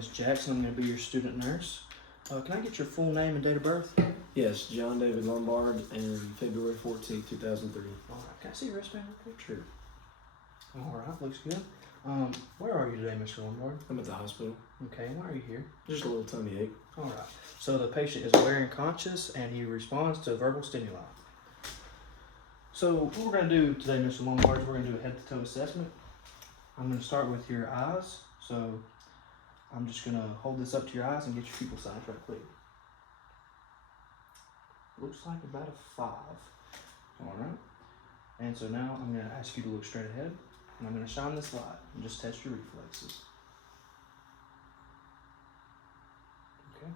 Ms. Jackson, I'm going to be your student nurse. Can I get your full name and date of birth? Yes, John David Lombard, and February 14th, 2003. All right. Can I see your wristband real quick? Sure. All right. Looks good. Where are you today, Mr. Lombard? I'm at the hospital. Okay. Why are you here? Just a little tummy ache. All right. So the patient is aware and conscious, and he responds to verbal stimuli. So what we're going to do today, Mr. Lombard, is we're going to do a head-to-toe assessment. I'm going to start with your eyes. So I'm just going to hold this up to your eyes and get your pupil size right quick. Looks like about a 5. All right. And so now I'm going to ask you to look straight ahead, and I'm going to shine this light and just test your reflexes. Okay.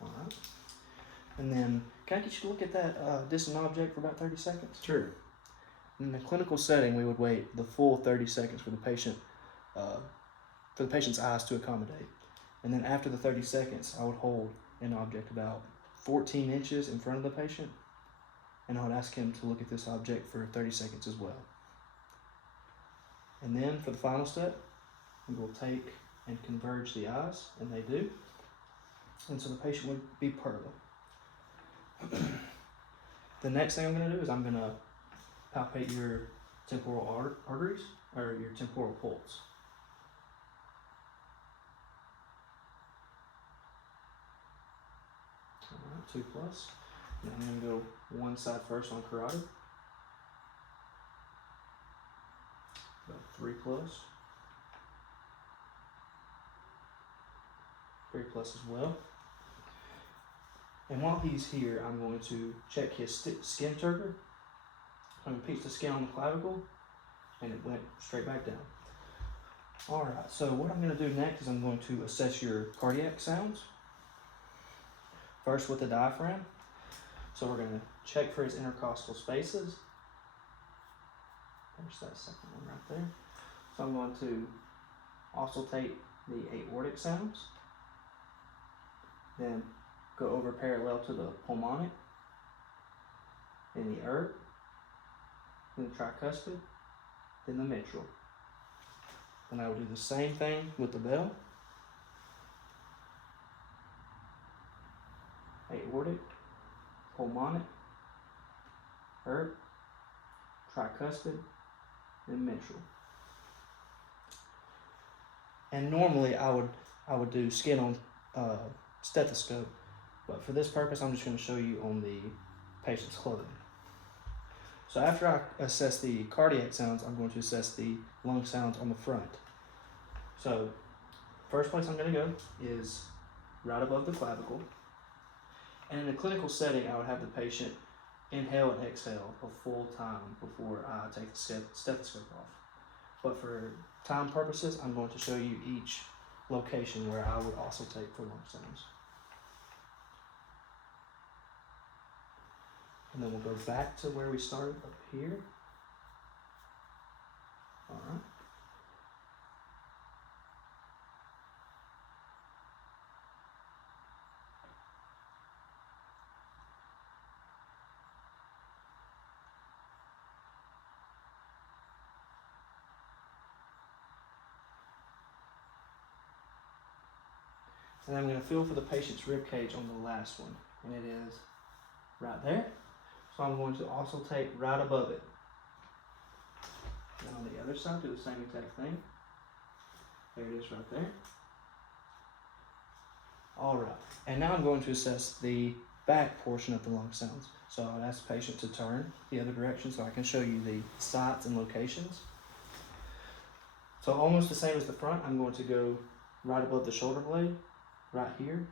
All right. And then, can I get you to look at that distant object for about 30 seconds? Sure. In the clinical setting, we would wait the full 30 seconds for the patient's eyes to accommodate. And then after the 30 seconds, I would hold an object about 14 inches in front of the patient, and I would ask him to look at this object for 30 seconds as well. And then for the final step, we will take and converge the eyes, and they do. And so the patient would be purple. The next thing I'm going to do is I'm going to palpate your temporal arteries, or your temporal pulse. All right, 2 plus. And I'm going to go one side first on carotid. About 3 plus. 3 plus as well. And while he's here, I'm going to check his skin turgor. I'm going to piece the skin on the clavicle, and it went straight back down. All right, so what I'm going to do next is I'm going to assess your cardiac sounds. First with the diaphragm. So we're going to check for his intercostal spaces. There's that second one right there. So I'm going to auscultate the aortic sounds. Then go over parallel to the pulmonic, then the ERT, then the tricuspid, then the mitral. Then I will do the same thing with the bell. Aortic, pulmonic, ERT, tricuspid, then mitral. And normally I would do skin on stethoscope, but for this purpose I'm just going to show you on the patient's clothing. So after I assess the cardiac sounds, I'm going to assess the lung sounds on the front. So first place I'm going to go is right above the clavicle. And in a clinical setting, I would have the patient inhale and exhale a full time before I take the stethoscope off. But for time purposes, I'm going to show you each location where I would also take for lung sounds. And then we'll go back to where we started up here. All right. And I'm going to feel for the patient's rib cage on the last one, and it is right there. So I'm going to also take right above it. And on the other side, do the same exact thing. There it is right there. All right, and now I'm going to assess the back portion of the lung sounds. So I would ask the patient to turn the other direction so I can show you the sites and locations. So almost the same as the front, I'm going to go right above the shoulder blade, right here.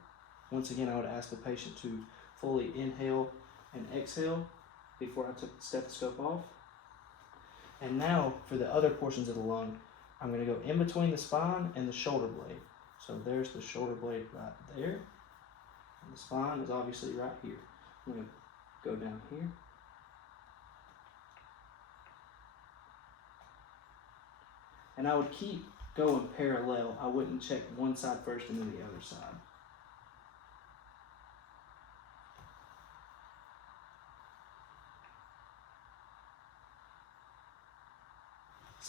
Once again, I would ask the patient to fully inhale and exhale before I took the stethoscope off. And now for the other portions of the lung, I'm going to go in between the spine and the shoulder blade. So there's the shoulder blade right there. And the spine is obviously right here. I'm going to go down here. And I would keep going parallel. I wouldn't check one side first and then the other side.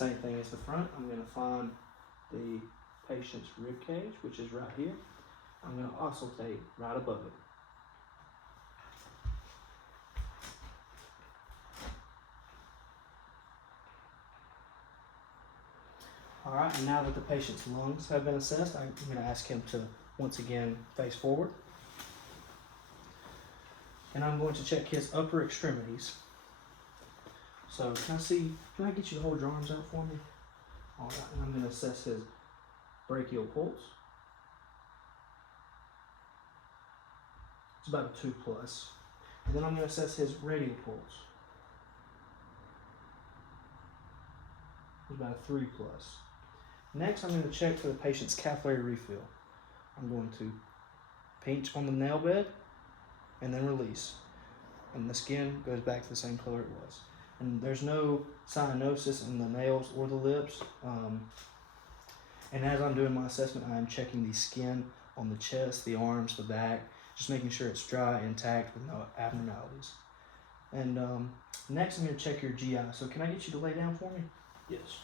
Same thing as the front. I'm going to find the patient's rib cage, which is right here. I'm going to auscultate right above it. All right, and now that the patient's lungs have been assessed, I'm going to ask him to once again face forward. And I'm going to check his upper extremities. So can I get you to hold your arms out for me? All right, and I'm going to assess his brachial pulse. It's about a 2+. And then I'm going to assess his radial pulse. It's about a 3+. Next, I'm going to check for the patient's capillary refill. I'm going to pinch on the nail bed and then release. And the skin goes back to the same color it was. And there's no cyanosis in the nails or the lips. And as I'm doing my assessment, I'm checking the skin on the chest, the arms, the back, just making sure it's dry, intact, with no abnormalities. And next, I'm going to check your GI. So can I get you to lay down for me? Yes.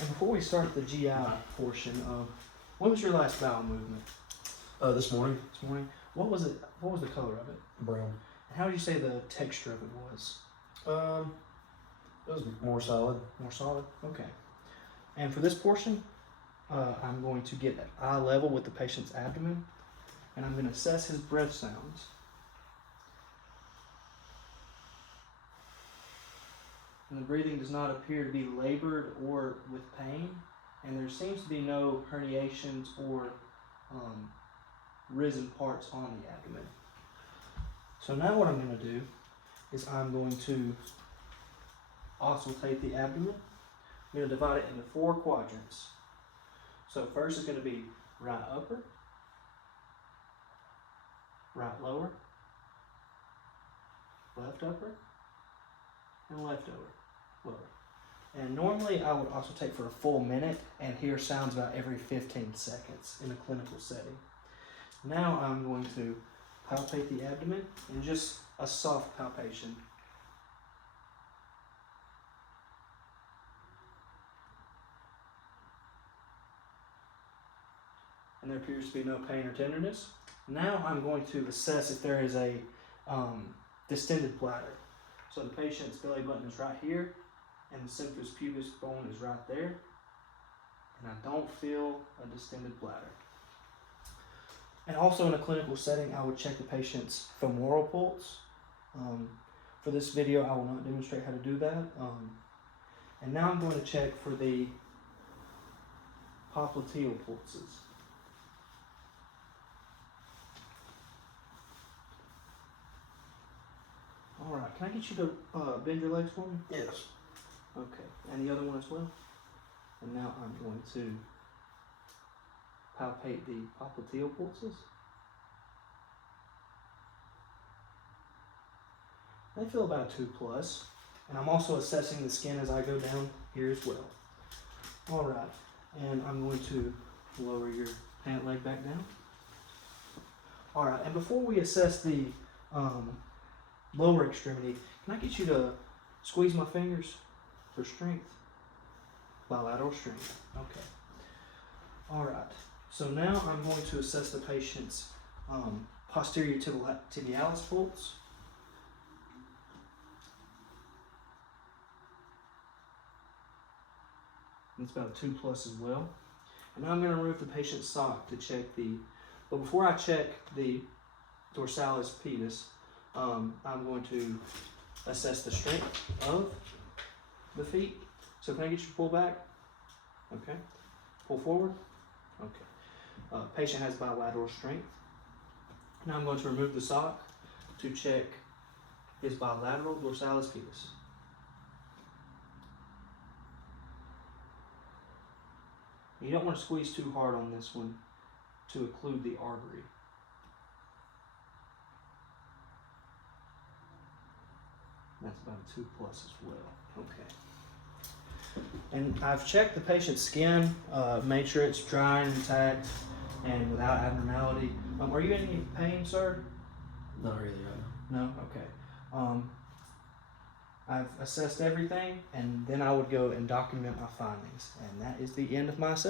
And before we start the GI portion, when was your last bowel movement? This morning. This morning. What was it? What was the color of it? Brown. And how would you say the texture of it was? It was more solid. More solid. Okay. And for this portion, I'm going to get at eye level with the patient's abdomen, and I'm going to assess his breath sounds. And the breathing does not appear to be labored or with pain, and there seems to be no herniations or risen parts on the abdomen. So now what I'm going to do is I'm going to auscultate the abdomen. I'm going to divide it into 4 quadrants. So first is going to be right upper, right lower, left upper, and left lower. And normally I would auscultate for a full minute and hear sounds about every 15 seconds in a clinical setting. Now I'm going to palpate the abdomen in just a soft palpation. And there appears to be no pain or tenderness. Now I'm going to assess if there is a distended bladder. So the patient's belly button is right here, and the symphysis pubis bone is right there, and I don't feel a distended bladder. And also in a clinical setting, I would check the patient's femoral pulse. For this video, I will not demonstrate how to do that. And now I'm going to check for the popliteal pulses. All right, can I get you to bend your legs for me? Yes. Okay, and the other one as well. And now I'm going to palpate the popliteal pulses. They feel about a 2+, and I'm also assessing the skin as I go down here as well. All right, and I'm going to lower your pant leg back down. All right, and before we assess the lower extremity, can I get you to squeeze my fingers for strength? Bilateral strength. Okay. All right. So now I'm going to assess the patient's posterior tibialis pulse. It's about a 2+ as well. And now I'm going to remove the patient's sock to check but before I check the dorsalis pedis, I'm going to assess the strength of the feet. So can I get you to pull back? Okay. Pull forward. Okay. Patient has bilateral strength. Now I'm going to remove the sock to check his bilateral dorsalis pedis. You don't want to squeeze too hard on this one to occlude the artery. That's about a 2+ as well. Okay. And I've checked the patient's skin, made sure it's dry and intact and without abnormality. Are you in any pain, sir? Not really, no. No? Okay. I've assessed everything, and then I would go and document my findings. And that is the end of my assessment.